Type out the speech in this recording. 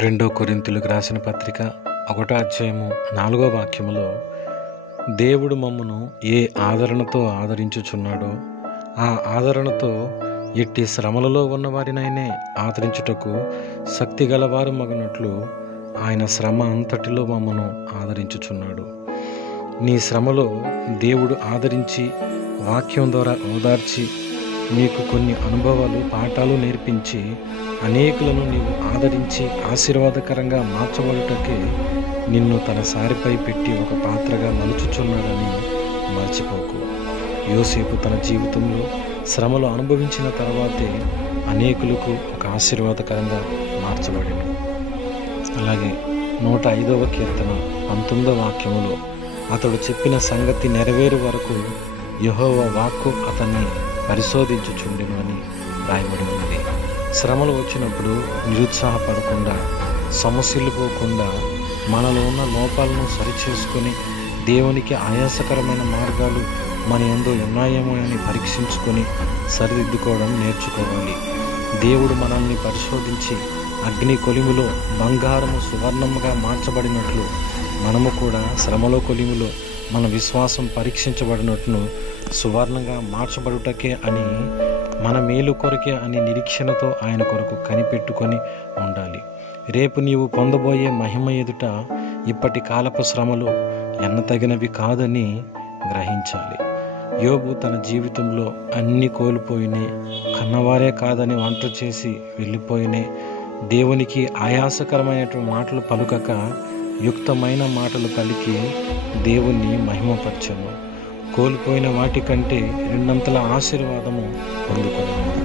రెండో కొరింథీయులకు రాసిన పత్రిక 1వ అధ్యాయము 4వ వాక్యములో దేవుడు మమ్మను ఏ ఆదరణతో ఆదరించుచున్నాడో ఆ ఆదరణతో ఎట్టి శ్రమలలో ఉన్నవారినైనే ఆదరించుటకు శక్తి గలవారు మగునట్లు ఆయన శ్రమ అంతటిలో మమ్మను ఆదరించుచున్నాడు. నీ శ్రమలో దేవుడు ఆదరించి వాక్యం ద్వారా ఓదార్చి నీకు కొన్ని అనుభవాలు పాఠాలు నేర్పించి అనేకులను నీవు ఆదరించి ఆశీర్వాదకరంగా మార్చబడుటకే నిన్ను తన సారిపై పెట్టి ఒక పాత్రగా మలుచుచున్నాడని మర్చిపోకు. యోసేపు తన జీవితంలో శ్రమలు అనుభవించిన తర్వాతే అనేకులకు ఒక ఆశీర్వాదకరంగా మార్చబడిన. అలాగే 105వ కీర్తన 19వ వాక్యములో అతడు చెప్పిన సంగతి నెరవేరు వరకు యెహోవా వాక్కు అతన్ని పరిశోధించుచుండెను అని రాయబడి ఉన్నది. శ్రమలు వచ్చినప్పుడు నిరుత్సాహపడకుండా సమస్యలుపోకుండా మనలో ఉన్న లోపాలను సరిచేసుకొని దేవునికి ఆయాసకరమైన మార్గాలు మన యందు ఉన్నాయేమో అని పరీక్షించుకొని సరిదిద్దుకోవడం నేర్చుకోవాలి. దేవుడు మనల్ని పరిశోధించి అగ్ని కొలిమిలో బంగారము సువర్ణముగా మార్చబడినట్లు మనము కూడా శ్రమలో కొలిమిలో మన విశ్వాసం పరీక్షించబడినట్లు సువర్ణంగా మార్చబడుటకే అని మన మేలు కొరకే అని నిరీక్షణతో ఆయన కొరకు కనిపెట్టుకొని ఉండాలి. రేపు నీవు పొందబోయే మహిమ ఎదుట ఇప్పటి కాలపు శ్రమలు ఎన్నతగినవి కాదని గ్రహించాలి. యోబు తన జీవితంలో అన్ని కోల్పోయినే, కన్నవారే కాదని వంట చేసి వెళ్ళిపోయినే, దేవునికి ఆయాసకరమైనటువంటి మాటలు పలుకక యుక్తమైన మాటలు పలికి దేవుణ్ణి మహిమపరచను. కోల్పోయిన వాటికంటే రెండంతల ఆశీర్వాదము పొందుకొనెను.